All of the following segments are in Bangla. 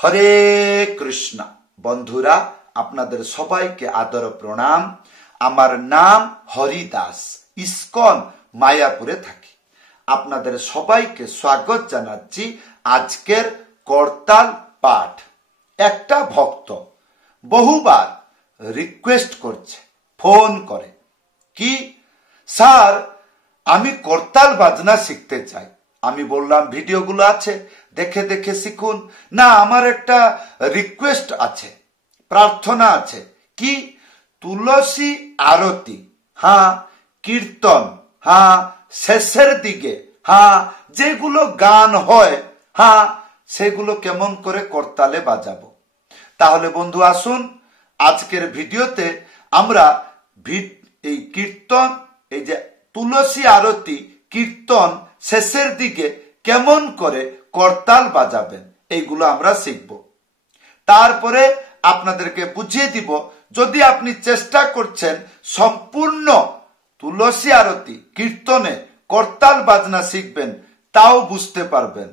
হরে কৃষ্ণ। বন্ধুরা, আপনাদের সবাইকে আদর প্রণাম। আমার নাম হরিদাস, ইস্কন মায়াপুরে থাকি। আপনাদের সবাইকে স্বাগত জানাচ্ছি আজকের করতাল পাঠ। একটা ভক্ত বহুবার রিকোয়েস্ট করছে, ফোন করে, কি স্যার আমি করতাল বাজনা শিখতে চাই। আমি বললাম ভিডিওগুলো আছে, দেখে দেখে শিখুন। না, আমার একটা রিকোয়েস্ট আছে, প্রার্থনা আছে। কি? তুলসী আরতি, হ্যাঁ, কীর্তন, হ্যাঁ, শেষের দিকে, হ্যাঁ, যেগুলো গান হয়, হ্যাঁ, সেগুলো কেমন করে করতালে বাজাবো। তাহলে বন্ধু আসুন, আজকের ভিডিওতে আমরা এই কীর্তন, এই যে তুলসী আরতি, কীর্তন শেষের দিকে কেমন করে করতাল বাজাবেন, এইগুলো আমরা শিখব। তারপরে আপনাদেরকে বুঝিয়ে দিব, যদি আপনি চেষ্টা করছেন সম্পূর্ণ তুলসী আরতি কীর্তনে করতাল বাজনা শিখবেন, তাও বুঝতে পারবেন।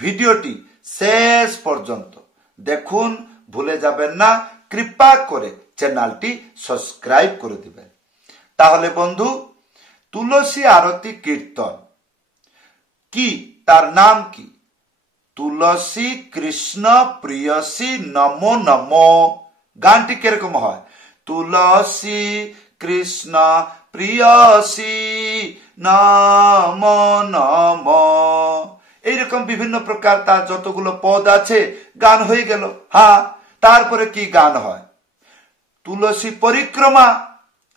ভিডিওটি শেষ পর্যন্ত দেখুন, ভুলে যাবেন না। কৃপা করে চ্যানেলটি সাবস্ক্রাইব করে দিবেন। তাহলে বন্ধু, তুলসী আরতি কীর্তন কি, তার নাম কি? তুলসী কৃষ্ণ প্রিয়সী নমো নমো। গানটি কিরকম হয়? তুলসী কৃষ্ণ প্রিয়সী নমো নমো। এইরকম বিভিন্ন প্রকার তার যতগুলো পদ আছে, গান হয়ে গেল। হ্যাঁ, তারপরে কি গান হয়? তুলসী পরিক্রমা,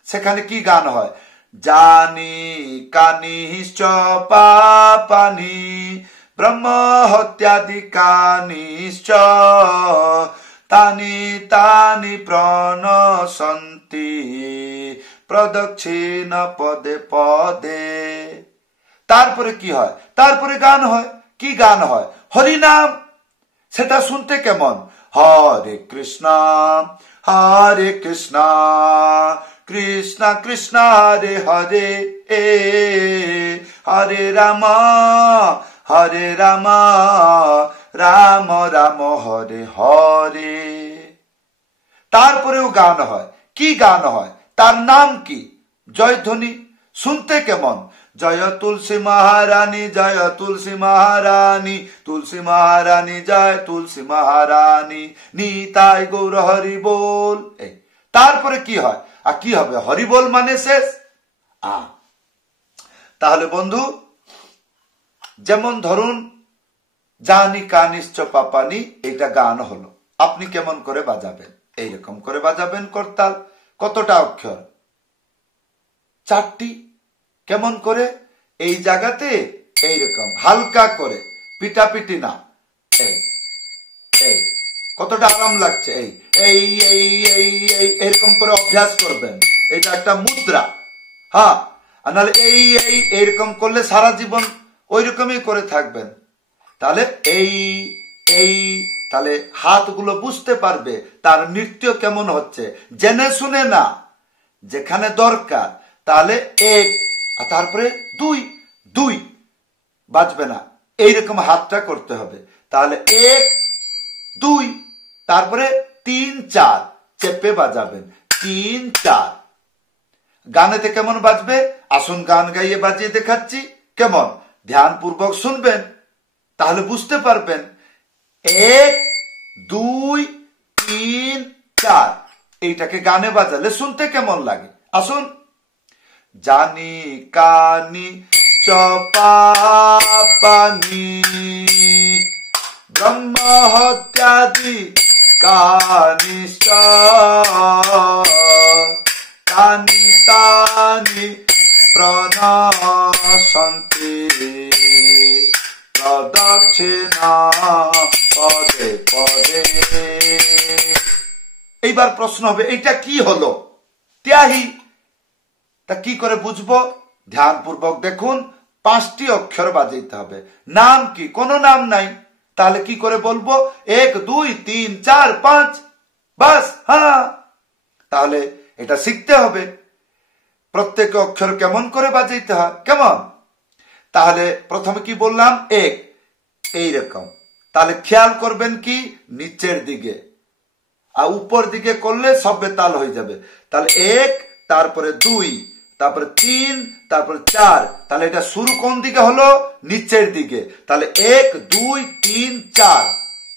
সেখানে কি গান হয়? জানি কানিশ্চ পাপানি ব্রহ্ম হত্যাদি কানিশ্চ তানি তানি প্রণশন্তি প্রদক্ষিণ পদে পদে। তারপরে কি হয়? তারপরে গান হয়। কি গান হয়? হরিনাম। সেটা শুনতে কেমন? হরে কৃষ্ণ হরে কৃষ্ণ কৃষ্ণ কৃষ্ণ হরে হরে হরে রাম হরে রাম রাম রাম হরে হরে। তারপরেও গান হয়। কি গান হয়? তার নাম কি? জয়ধ্বনি। শুনতে কেমন? জয় তুলসী মহারানী জয় তুলসী মহারানী, তুলসী মহারানী জয় তুলসী মহারানী, নিতাই গৌর হরি বল। তারপরে কি হয়? আর কি হবে? হরি বল মানে শেষ। তাহলে বন্ধু, যেমন ধরুন জানি কানিশ্চ পাপানি, এটা গান হলো। আপনি কেমন করে বাজাবেন? এইরকম করে বাজাবেন করতাল। কতটা অক্ষর? 4টি। কেমন করে? এই জায়গাতে এইরকম হালকা করে, পিটাপিটি না। এই এই কতটা আরাম লাগছে। এই এই এই এই এই এরকম করে অভ্যাস করবেন। এটা একটা মুদ্রা। হ্যাঁ, আর নাহলে এই এই এইরকম করলে সারা জীবন ওই রকমই করে থাকবেন। তাহলে এই এই, তাহলে হাতগুলো বুঝতে পারবে তার নৃত্য কেমন হচ্ছে। জেনে শুনে না, যেখানে দরকার। তাহলে 1, আর তারপরে 2, 2 বাজবে না, এইরকম হাতটা করতে হবে। তাহলে 1, 2, তারপরে 3, 4 চেপে বাজাবেন। 3, 4। গানেতে কেমন বাজবে? আসুন গান গাইয়ে বাজিয়ে দেখাচ্ছি। কেমন? ধ্যান পূর্বক শুনবেন, তাহলে বুঝতে পারবেন। 1, 2, 3, 4 এইটাকে গানে বাজালে শুনতে কেমন লাগে? আসুন। জানি কানি চপাপানি ব্রহ্ম হত্যাদি কানিশ্চ তানি তানি প্রণশন্তি প্রদক্ষিণা পদে পদে। এইবার প্রশ্ন হবে, এইটা কি হলো? ত্যাহি। তা কি করে বুঝবো? ধ্যান পূর্বক দেখুন, 5টি অক্ষর বাজাইতে হবে। নাম কি? কোনো নাম নাই। তাহলে কি করে বলবো? 1, 2, 3, 4, 5 বাস। হ্যাঁ, তাহলে এটা শিখতে হবে প্রত্যেক অক্ষর কেমন করে বাজাইতে হয়। কেমন? তাহলে প্রথমে কি বললাম? 1 এইরকম, তাহলে খেয়াল করবেন কি নিচের দিকে, আর উপর দিকে করলে সব বেতাল হয়ে যাবে। তাহলে 1, তারপরে 2, তারপরে 3, তারপরে 4। তাহলে এটা শুরু কোন দিকে হলো? নিচের দিকে। তাহলে 1, 2, 3, 4,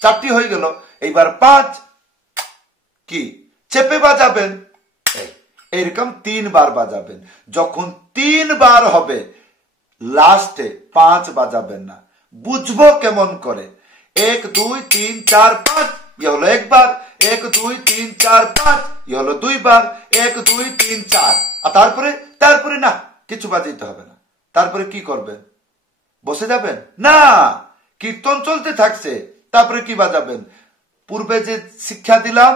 4টি হয়ে গেল। এইবার 5 কি চেপে বাজাবেন, এইরকম 3 বার বাজাবেন। যখন 3 বার হবে লাস্টে 5 বাজাবেন না। বুঝবো কেমন করে? 1, 2, 3, 4, 5 ইয়ে হলো 1 বার, 1, 2, 3, 4, 5 ইয়ে হলো 2 বার, 1, 2, 3, 4। আর তারপরে না কিছু বাজাইতে হবে না। তারপরে কি করবেন? বসে যাবেন না, কীর্তন চলতে থাকছে। তারপরে কি বাজাবেন? পূর্বে যে শিক্ষা দিলাম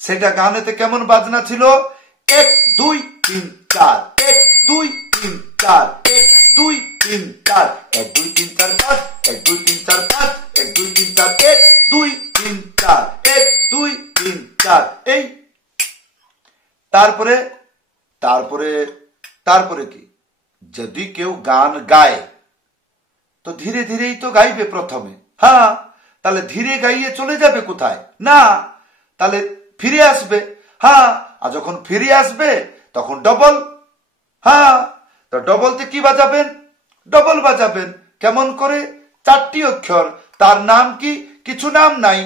সেটা গানেতে কেমন বাজনা ছিল? 1, 2, 3, 4, 1, 2, 3, 4, 1, 2, 3, 4, 1, 2, 3, 4, 5, 1, 2, 3, 4, 5, 1, 2, 3, 4, 1, 2, 3, 4, 1, 2, 3, 4। এই তারপরে কি? যদি কেউ গান গায় তো ধীরে ধীরেই তো গাইবে প্রথমে। হ্যাঁ, তাহলে ধীরে গাইয়ে চলে যাবে কোথায়? না, তাহলে ফিরে আসবে। হ্যাঁ, আর যখন ফিরে আসবে তখন ডবল। হ্যাঁ, তো ডবলতে কি বাজাবেন? ডবল বাজাবেন। কেমন করে? 4টি অক্ষর, তার নাম কি? কিছু নাম নাই।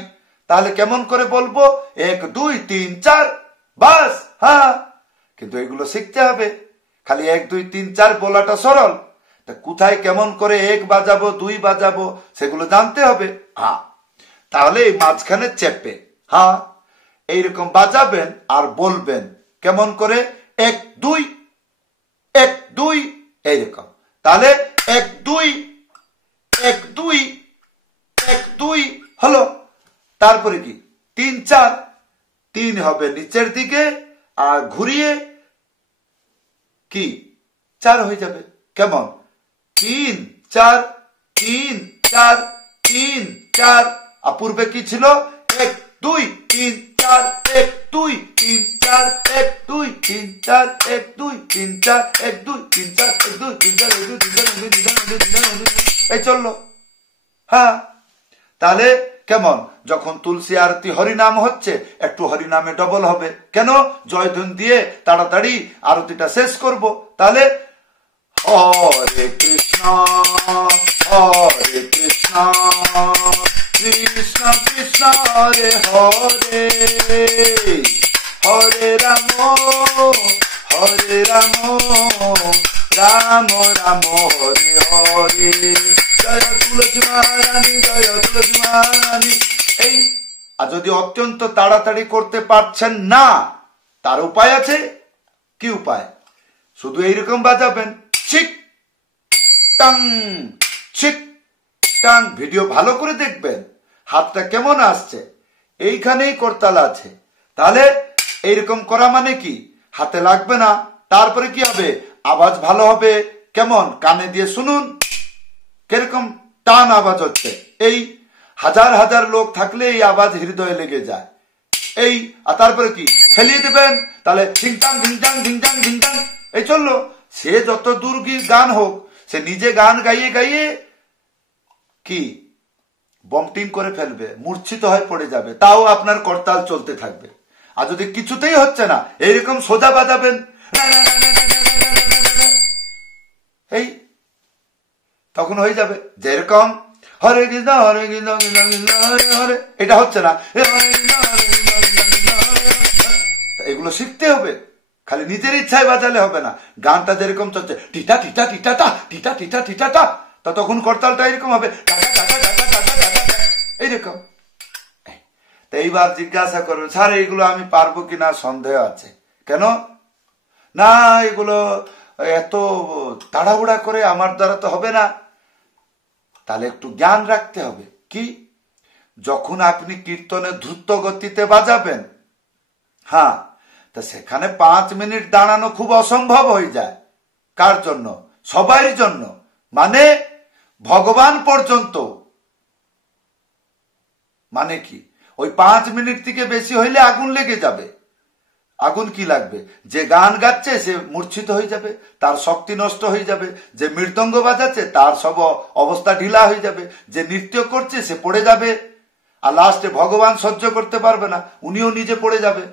তাহলে কেমন করে বলবো? 1, 2, 3, 4 বাস। হ্যাঁ, কিন্তু এগুলো শিখতে হবে। খালি 1, 2, 3, 4 বলাটা সরল, তা কোথায় কেমন করে 1 বাজাবো 2 বাজাবো সেগুলো জানতে হবে। হ্যাঁ, তাহলে এই মাঝখানে চেপে হ্যাঁ এইরকম বাজাবেন আর বলবেন কেমন করে? 1, 2, 1, 2 এইরকম। তাহলে 1, 2, 1, 2, 1, 2 হলো। তারপরে কি? 3, 4, 3 হবে নিচের দিকে আর ঘুরিয়ে কি 4 হয়ে যাবে। কেমন? 3, 4, 3, 4, 3, 4। আর পূর্বে কি ছিল? 1, 2, 3, 4, 1, 2, 3, 4, 1, 2, 3, 4, 1, 2, 3, 4, 1, 2, 3, 4, 1, 2, 3, 4, 1, 2, 3, 4, এই চললো। হ্যাঁ, তাহলে কেমন? যখন তুলসী আরতি হরিনাম হচ্ছে একটু হরিনামে ডবল হবে। কেন? জয়ধ্বনি দিয়ে তাড়াতাড়ি আরতিটা শেষ করব। তাহলে হরে কৃষ্ণ কৃষ্ণ কৃষ্ণ হরে হরে, হরে রাম রাম রাম হরে হরে। জয় তুলসী মহারানী, জয় তুলসী মহারানী। এই আর যদি অত্যন্ত তাড়াতাড়ি করতে পারছেন না, তার উপায় আছে। কি উপায়? শুধু এইরকম বাজাবেন, ছিক টাং ছিক টাং। ভিডিও ভালো করে দেখবেন হাতটা কেমন আসছে, এইখানেই করতাল আছে। তাহলে এইরকম করা মানে কি? হাতে লাগবে না। তারপরে কি হবে? আওয়াজ ভালো হবে। কেমন? কানে দিয়ে শুনুন কিরকম টান আওয়াজ হচ্ছে। এই হাজার হাজার লোক থাকলে এই আওয়াজ হৃদয়ে লেগে যায়। এই আর তারপরে কি? ফেলিয়ে দেবেন। তাহলে ঢিংটাং ঢিংটাং ঢিংটাং ঢিংটাং এই চললো। সে যত দূর গান হোক, সে নিজে গান গাইয়ে গাইয়ে কি বমটিং করে ফেলবে, মূর্ছিত হয়ে পড়ে যাবে। তাও আপনার করতাল চলতে থাকবে। আর যদি কিছুতেই হচ্ছে না, এইরকম সোজা বাজাবেন। এই তখন হয়ে যাবে যেরকম হরে কৃষ্ণ হরে কৃষ্ণ কৃষ্ণ কৃষ্ণ হরে হরে। এটা হচ্ছে না, এগুলো শিখতে হবে। খালি নিজের ইচ্ছায় বাজালে হবে না। গানটা যেরকম চলছে টিটা টিটা টিটা টা টিটা টিটা টিটা টা, তা তখন করতালটা এরকম হবে এইরকম। তো এইবার জিজ্ঞাসা করবেন, স্যার এইগুলো আমি পারবো কিনা সন্দেহ আছে। কেন? না, এগুলো এত তাড়াহুড়া করে আমার দ্বারা তো হবে না। তাহলে একটু জ্ঞান রাখতে হবে। কি? যখন আপনি কীর্তনে দ্রুত গতিতে বাজাবেন, হ্যাঁ, তা সেখানে 5 মিনিট দাঁড়ানো খুব অসম্ভব হয়ে যায়। কার জন্য? সবার জন্য, মানে ভগবান পর্যন্ত। মানে কি? ওই 5 মিনিট থেকে বেশি হইলে আগুন লেগে যাবে। আগুন কি লাগবে? যে গান গাচ্ছে সে মূর্ছিত হয়ে যাবে, তার শক্তি নষ্ট হয়ে যাবে। যে মৃদঙ্গ বাজাচ্ছে তার সব অবস্থা ঢিলা হয়ে যাবে। যে নৃত্য করছে সে পড়ে যাবে, আর লাস্টে ভগবান সহ্য করতে পারবে না, উনিও নিজে পড়ে যাবে।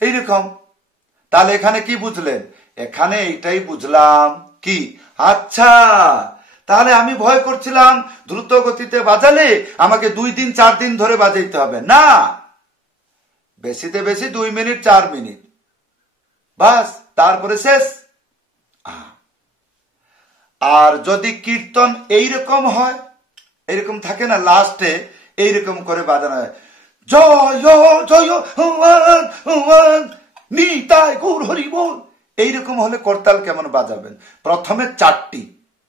এইরকম। তাহলে এখানে কি বুঝলেন? এখানে এইটাই বুঝলাম কি, আচ্ছা তাহলে আমি ভয় করছিলাম দ্রুত গতিতে বাজালে আমাকে 2 দিন 4 দিন ধরে বাজাইতে হবে না, বেশিতে বেশি 2 মিনিট 4 মিনিট, বাস, তারপরে শেষ। আর যদি কীর্তন এইরকম হয়, এইরকম থাকে না, লাস্টে এইরকম করে বাজানো হয়, জয় জয় হনুমান হনুমান নিতাই গৌর হরি বল, এইরকম হলে করতাল কেমন বাজাবেন? প্রথমে 4টি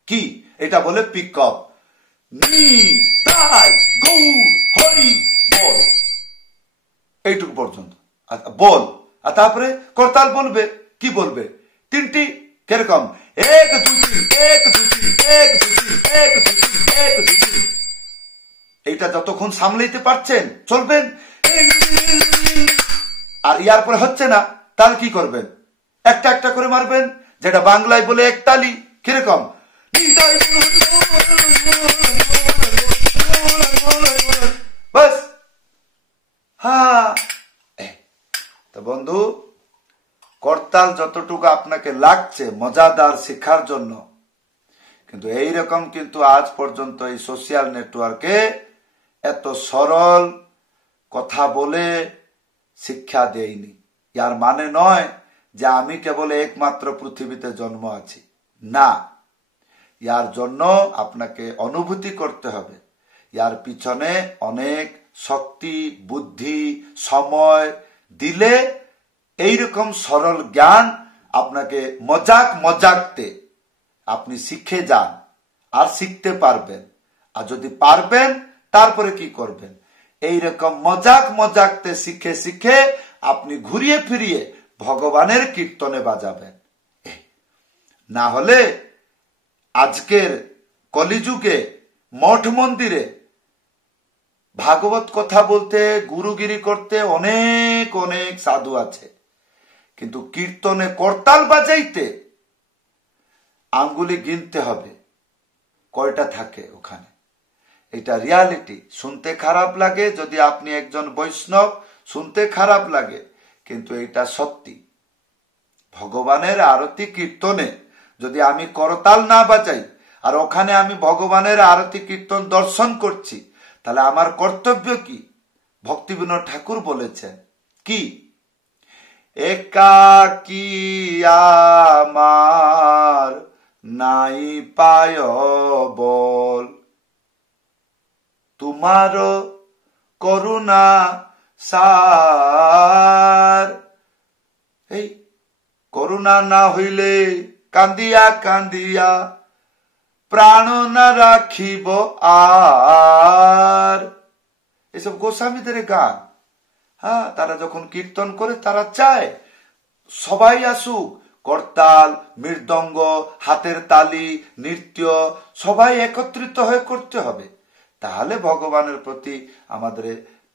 কি, এটা বলে পিক আপ, নিতাই গৌর হরি বল, এইটুকু পর্যন্ত বল। আর তারপরে করতাল বলবে, কি বলবে? 3টি, কিরকম? 1 2 3 1 2 3 1 2 3 1 2 3 1 2 3। এইটা যতক্ষণ সামলাইতে পারছেন চলবেন। আর ইয়ার পরে হচ্ছে না, তাহলে কি করবেন? একটা একটা করে মারবেন, যেটা বাংলায় বলে একতালি। কিরকম? বাস। হ্যাঁ, তো বন্ধু, করতাল যতটুকু আপনাকে লাগছে মজাদার শিক্ষার জন্য, কিন্তু এইরকম কিন্তু আজ পর্যন্ত এই সোশ্যাল নেটওয়ার্কে এত সরল কথা বলে শিক্ষা দেয়নি। ইয়ার মানে নয় যে আমি কেবল একমাত্র পৃথিবীতে জন্ম আছি, না। ইয়ার জন্য আপনাকে অনুভূতি করতে হবে, ইয়ার পিছনে অনেক শক্তি, বুদ্ধি, সময় দিলে এইরকম সরল জ্ঞান আপনাকে মজাকতে আপনি শিখে যান আর শিখতে পারবেন। আর যদি পারবেন তারপরে কি করবেন? এইরকম মজাকতে শিখে শিখে আপনি ঘুরিয়ে ফিরিয়ে ভগবানের কীর্তনে বাজাবেন। না হলে আজকের কলিযুগে মঠ মন্দিরে ভাগবত কথা বলতে, গুরুগিরি করতে অনেক অনেক সাধু আছে, কিন্তু কীর্তনে করতাল বাজাইতে আঙ্গুলি গিনতে হবে কয়টা থাকে ওখানে। এটা রিয়ালিটি। শুনতে খারাপ লাগে, যদি আপনি একজন বৈষ্ণব শুনতে খারাপ লাগে, কিন্তু এটা সত্যি। ভগবানের আরতি কীর্তনে যদি আমি করতাল না বাজাই আর ওখানে আমি ভগবানের আরতি কীর্তন দর্শন করছি, তাহলে আমার কর্তব্য কি? ভক্তিবিনোদ ঠাকুর বলেছেন কি, একাকী আমার নাই পায় বল, তোমার করুণা সার। এই করুণা না হইলে কান্দিয়া কান্দিয়া প্রাণ না রাখিব আর। এসব গোস্বামীদের গান। হ্যাঁ, তারা যখন কীর্তন করে তারা চায় সবাই আসুক, করতাল, মৃদঙ্গ, হাতের তালি, নৃত্য সবাই একত্রিত হয়ে করতে হবে, তাহলে ভগবানের প্রতি আমাদের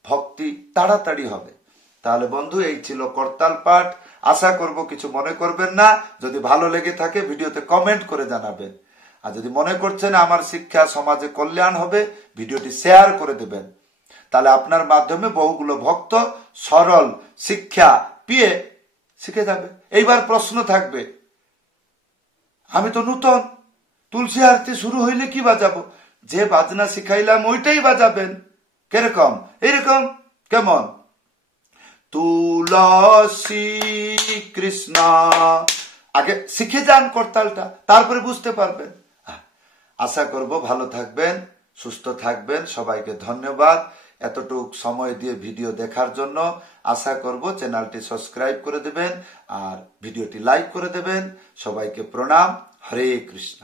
ভক্তি তাড়াতাড়ি হবে। তাহলে বন্ধু, এই ছিল করতাল পাঠ। আশা করব কিছু মনে করবেন না। যদি ভালো লেগে থাকে ভিডিওতে কমেন্ট করে জানাবেন। আর যদি মনে করছেন আমার শিক্ষা সমাজে কল্যাণ হবে, ভিডিওটি শেয়ার করে দেবেন। তাহলে আপনার মাধ্যমে বহুগুলো ভক্ত সরল শিক্ষা পেয়ে শিখে যাবে। এইবার প্রশ্ন থাকবে, আমি তো নূতন, তুলসী আরতি শুরু হইলে কি বাজাবো? যে বাজনা শিখাইলাম ওইটাই বাজাবেন। কিরকম? এইরকম। কেমন? তুলসী কৃষ্ণ, আগে শিখে যান করতালটা, তারপরে বুঝতে পারবেন। আশা করব ভালো থাকবেন, সুস্থ থাকবেন। সবাইকে ধন্যবাদ এতটুক সময় দিয়ে ভিডিও দেখার জন্য। আশা করব চ্যানেলটি সাবস্ক্রাইব করে দেবেন আর ভিডিওটি লাইক করে দেবেন। সবাইকে প্রণাম। হরে কৃষ্ণ।